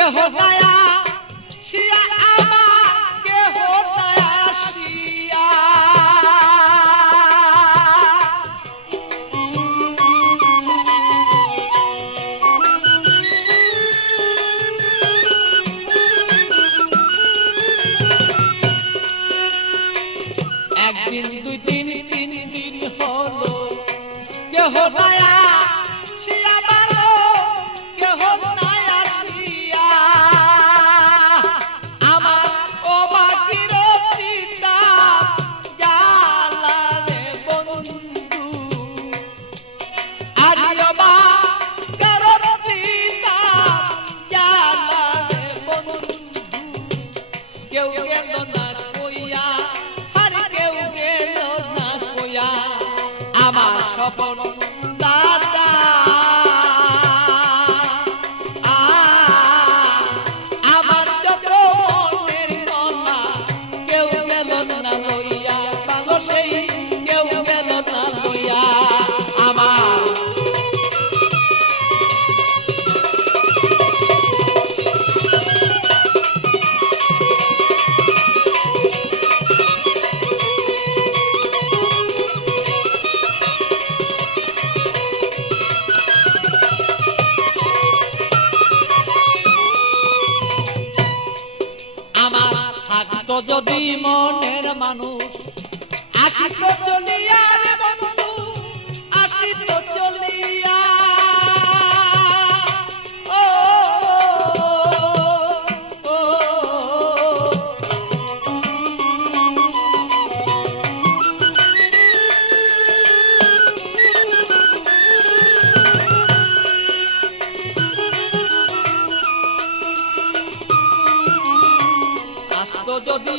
কেহ দয়া শিয়া আমার কেহ দয়া শিয়া একদিন দুই দিন তিন দিন হলো কেহ দয়া শিয়া ভালো কেহ দয়া শিয়া আমার ও বাকির পিতা জালালে বন্ধু আরিও বা কারণ পিতা জালালে বন্ধু কেউ গেল না কইয়া আর কেউ গেল না কইয়া আমার স্বপন দাদা আমার যত মনের কথা কেউ গেল না লইয়া ভালো সেই কেউ গেল না লইয়া আমার আমার থাকতো যদি মনের মানুষ আসিত চলিয়া রে বন্ধু আসিত চলিয়া ও ও আসতো যদি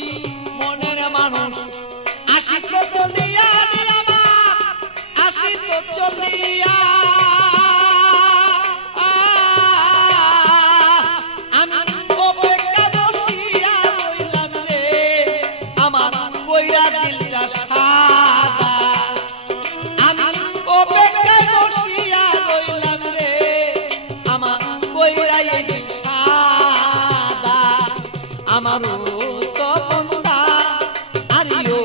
মনের মানুষ আসিত চলিয়া রে আমার আসিত চলিয়া আমি অপেক্ষা বসিয়া রইলাম রে আমার কইরা দিলটা সাদা আমি অপেক্ষায় বসিয়া রইলাম রে আমার কইরা এই দিল সাদা আমারও তো বন্দা আরিও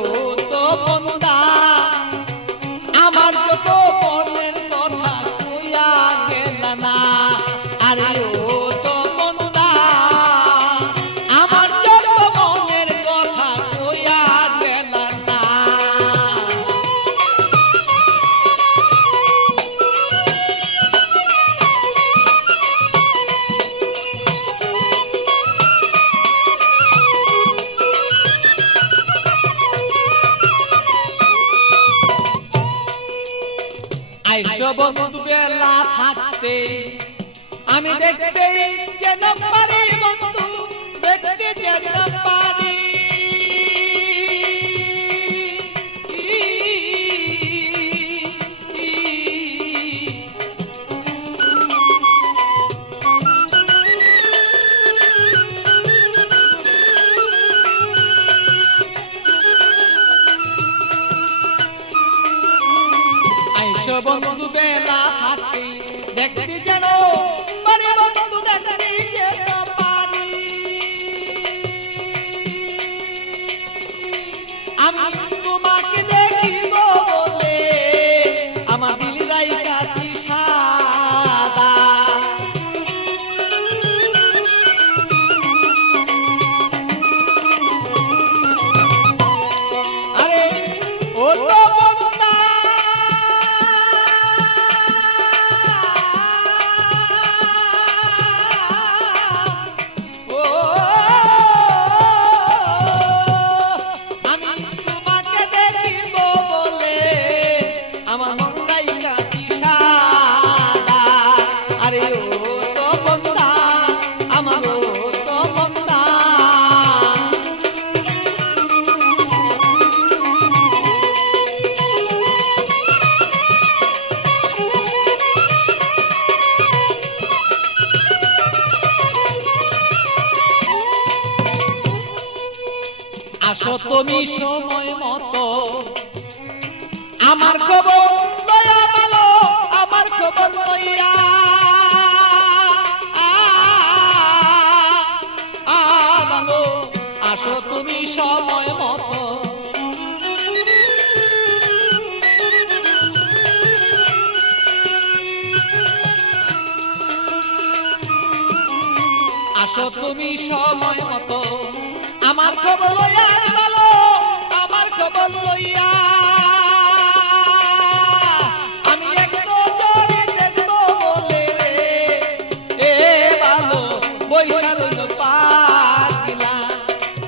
তো বন্দা আমার যত মনের কথা কইয়া গেল না আরিও তো বন্দা আমার যত মনের কথা কইয়া গেল না আইসো বন্ধু বেলা থাকতে আমি দেখতে যেন পারি বন্ধু দেখতে যেন পারি আইসো বন্ধু বেলা থাকতে দেখতে যেন পারি বন্ধু দেখতে যেন পারি আমি তোমাকে দেখিব বলে আমার দিল রাইখাছি সাদা আরে ও তো বন্দা আসো তুমি সময় মতো আমার খবর লইয়া ভালো আমার খবর লইয়া আসো তুমি সময় মতো আমার খবর লইয়া ভালো আমার খবর লইয়া আমি একটু জোরে দেখবো বলে রে এ ভালো বৈশাখ পাগলা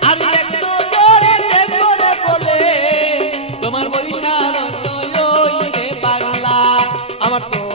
আমি একটু জোরে দেখবো রে বলে তোমার বৈশাখ রে পাগলা আমার তো